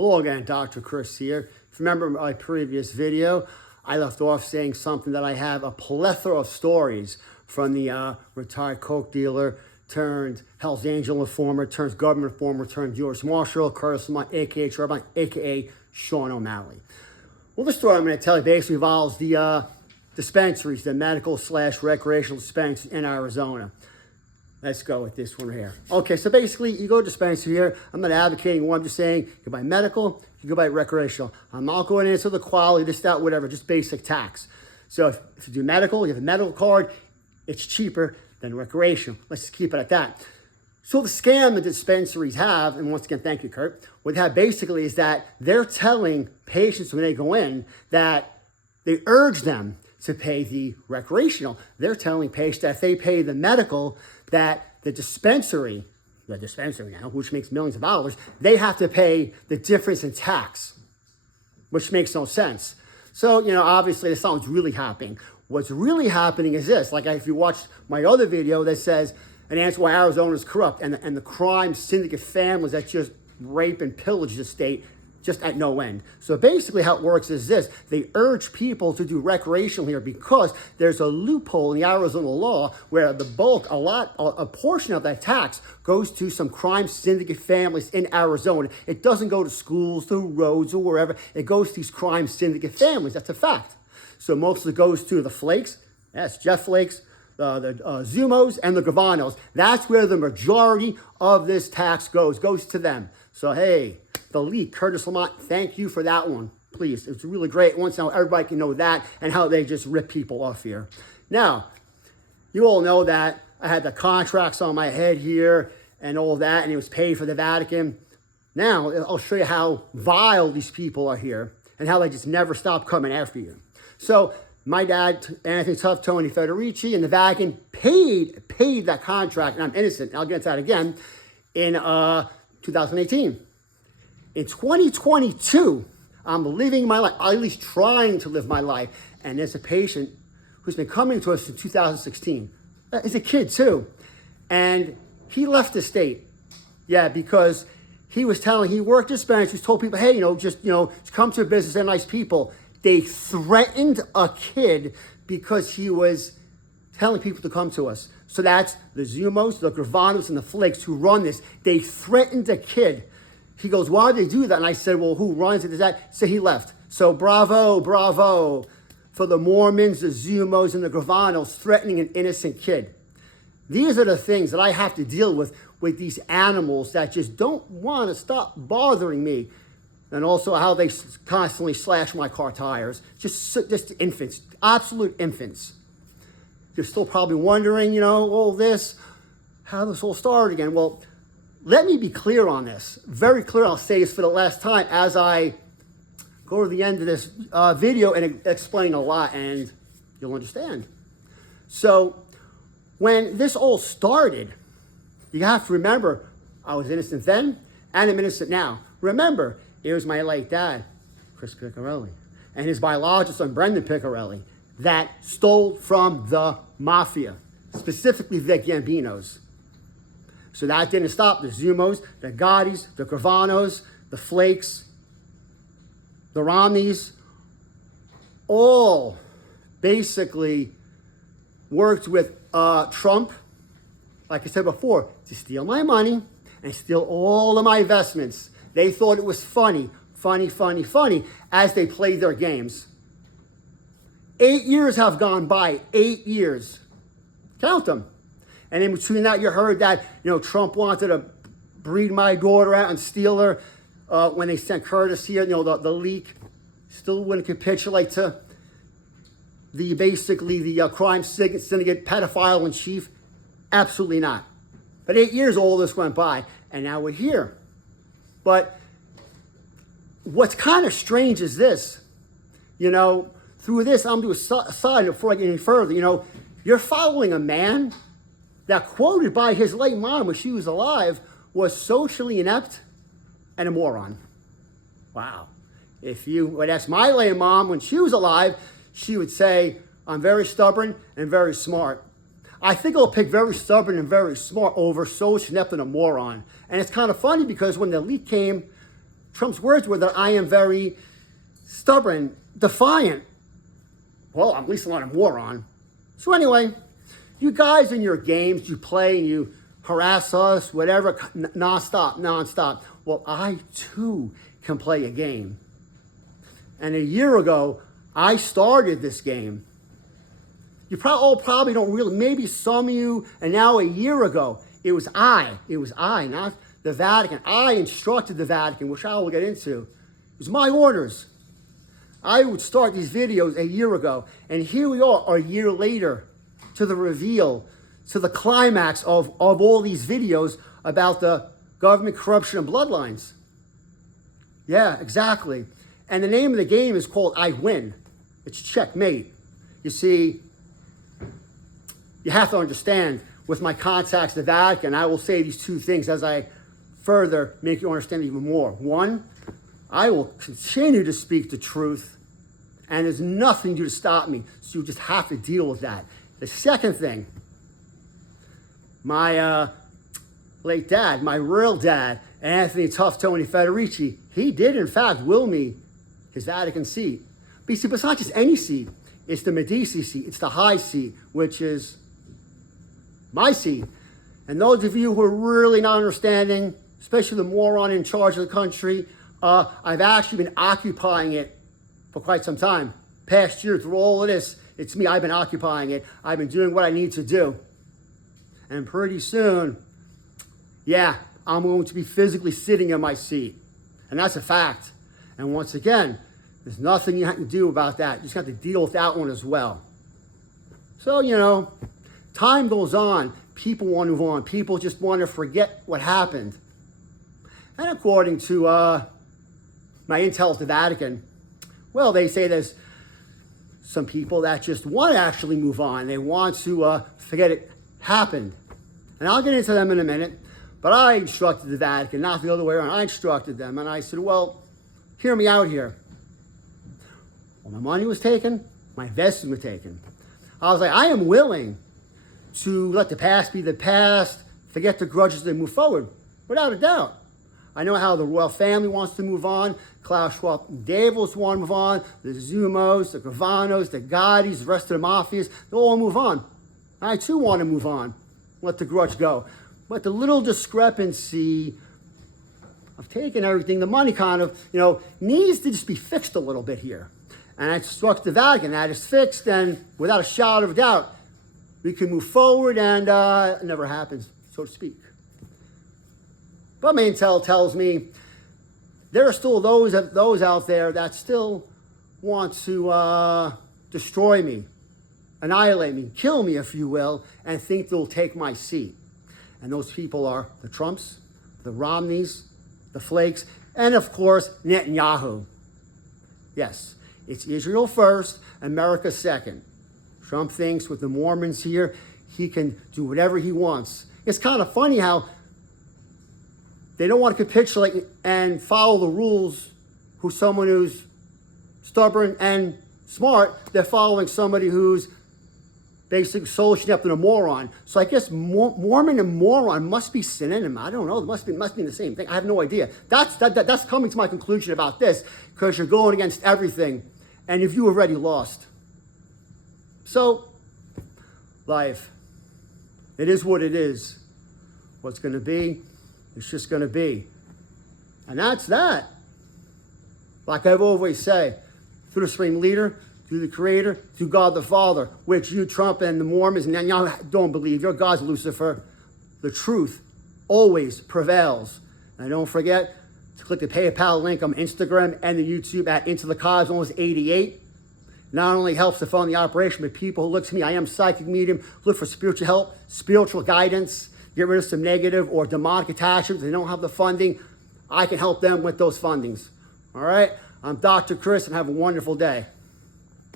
Hello again, Dr. Chris here. If you remember my previous video, I left off saying something that I have a plethora of stories from the retired coke dealer turned Hell's Angel informer, turns government informer, turned U.S. Marshal, Curtis Lamont, a.k.a. Turbine, a.k.a. Sean O'Malley. Well, the story I'm going to tell you basically involves the dispensaries, the medical/recreational dispensaries in Arizona. Let's go with this one here. Okay, so basically, you go to dispensary here. I'm not advocating one. I'm just saying you can buy medical, you can buy recreational. I'm not going into the quality, this, that, whatever, just basic tax. So if you do medical, you have a medical card, it's cheaper than recreational. Let's just keep it at that. So the scam that dispensaries have, and once again, thank you, Kurt, what they have basically is that they're telling patients when they go in that they urge them to pay the recreational. They're telling patients that if they pay the medical, that the dispensary now, which makes millions of dollars, they have to pay the difference in tax, which makes no sense. So, obviously that's not what's really happening. What's really happening is this, like if you watch my other video that says an answer why Arizona is corrupt and the crime syndicate families that just rape and pillage the state just at no end. So basically how it works is this. They urge people to do recreational here because there's a loophole in the Arizona law where the bulk, a portion of that tax goes to some crime syndicate families in Arizona. It doesn't go to schools, to roads, or wherever. It goes to these crime syndicate families. That's a fact. So most of it goes to the Flakes. That's Jeff Flakes, the Zumos, and the Gravanos. That's where the majority of this tax goes to them. So hey, the leak, Curtis Lamont, thank you for that one. Please, it's really great. Once now everybody can know that and how they just rip people off here. Now, you all know that I had the contracts on my head here and all that, and it was paid for the Vatican. Now, I'll show you how vile these people are here and how they just never stop coming after you. So, my dad, Anthony Tough, Tony Federici, and the Vatican paid that contract, and I'm innocent, and I'll get into that again, in 2018. In 2022, I'm living my life, at least trying to live my life. And there's a patient who's been coming to us since 2016. He's a kid too. And he left the state. Yeah, because he worked dispensaries, told people, hey, just come to a business, they're nice people. They threatened a kid because he was telling people to come to us. So that's the Zumos, the Gravanos, and the Flakes who run this. They threatened a kid. He goes, why did they do that? And I said, well, who runs it? Is that? So he left. So bravo for the Mormons, the Zumos, and the Gravanos threatening an innocent kid. These are the things that I have to deal with these animals that just don't want to stop bothering me. And also how they constantly slash my car tires. Just infants, absolute infants. You're still probably wondering, all this, how this all started again. Well, let me be clear on this, very clear. I'll say this for the last time as I go to the end of this video and explain a lot, and you'll understand. So when this all started, you have to remember, I was innocent then, and I'm innocent now. Remember, it was my late dad, Chris Piccarelli, and his biological son, Brendan Piccarelli, that stole from the mafia, specifically the Gambinos. So that didn't stop the Zumos, the Gottis, the Gravanos, the Flakes, the Romneys, all basically worked with Trump, like I said before, to steal my money and steal all of my investments. They thought it was funny, as they played their games. 8 years have gone by, 8 years. Count them. And in between that, you heard that, Trump wanted to breed my daughter out and steal her when they sent Curtis here, the leak. Still wouldn't capitulate to the crime syndicate pedophile in chief. Absolutely not. But 8 years, all this went by, and now we're here. But what's kind of strange is this, through this, I'm going to do a side before I get any further. You're following a man that, quoted by his late mom when she was alive, was socially inept and a moron. Wow. If you would ask my late mom when she was alive, she would say, I'm very stubborn and very smart. I think I'll pick very stubborn and very smart over social inept and a moron. And it's kind of funny because when the leak came, Trump's words were that I am very stubborn, defiant. Well, at least I'm not a moron. So anyway, you guys in your games, you play and you harass us, whatever, nonstop. Well, I too can play a game. And a year ago, I started this game. You probably don't really, maybe some of you, and now a year ago, it was I, not the Vatican. I instructed the Vatican, which I will get into. It was my orders. I would start these videos a year ago, and here we are a year later to the reveal, to the climax of all these videos about the government corruption and bloodlines. Yeah, exactly. And the name of the game is called I Win. It's checkmate. You see, you have to understand, with my contacts at the Vatican, I will say these two things as I further make you understand even more. One, I will continue to speak the truth, and there's nothing to stop me. So you just have to deal with that. The second thing, my late dad, my real dad, Anthony Tough Tony Federici, he did in fact will me his Vatican seat. But you see, but it's not just any seat. It's the Medici seat. It's the high seat, which is my seat. And those of you who are really not understanding, especially the moron in charge of the country, I've actually been occupying it for quite some time. Past year, through all of this, it's me. I've been occupying it. I've been doing what I need to do. And pretty soon, yeah, I'm going to be physically sitting in my seat. And that's a fact. And once again, there's nothing you have to do about that. You just have to deal with that one as well. So, you know, time goes on. People want to move on. People just want to forget what happened. And according to my intel at the Vatican, well, they say there's some people that just want to actually move on. They want to forget it happened. And I'll get into them in a minute. But I instructed the Vatican, not the other way around. I instructed them, and I said, well, hear me out here. When my money was taken, my investments were taken. I was like, I am willing to let the past be the past, forget the grudges, and move forward, without a doubt. I know how the royal family wants to move on. Klaus Schwab and Davos want to move on. The Zumos, the Gravanos, the Gaudis, the rest of the mafias, they all move on. I too want to move on, let the grudge go. But the little discrepancy of taking everything, the money kind of, needs to just be fixed a little bit here. And I instructed the Vatican, that is fixed, and without a shadow of a doubt, we can move forward, and it never happens, so to speak. But my intel tells me there are still those out there that still want to destroy me, annihilate me, kill me, if you will, and think they'll take my seat. And those people are the Trumps, the Romneys, the Flakes, and of course, Netanyahu. Yes, it's Israel first, America second. Trump thinks with the Mormons here, he can do whatever he wants. It's kind of funny how they don't want to capitulate and follow the rules who's someone who's stubborn and smart. They're following somebody who's basically socially up to a moron. So I guess Mormon and moron must be synonym. I don't know. It must be the same thing. I have no idea. That's coming to my conclusion about this, because you're going against everything, and if you already lost. So, life. It is what it is. What's going to be, it's just going to be. And that's that. Like I've always say, through the Supreme Leader, through the Creator, through God the Father, which you, Trump, and the Mormons, and y'all don't believe. Your God's Lucifer. The truth always prevails. And don't forget to click the PayPal link on Instagram and the YouTube at Into the Cosmos almost 88. Not only helps to fund the operation, but people who look to me, I am psychic medium, look for spiritual help, spiritual guidance, get rid of some negative or demonic attachments. They don't have the funding. I can help them with those fundings. All right? I'm Dr. Chris, and have a wonderful day.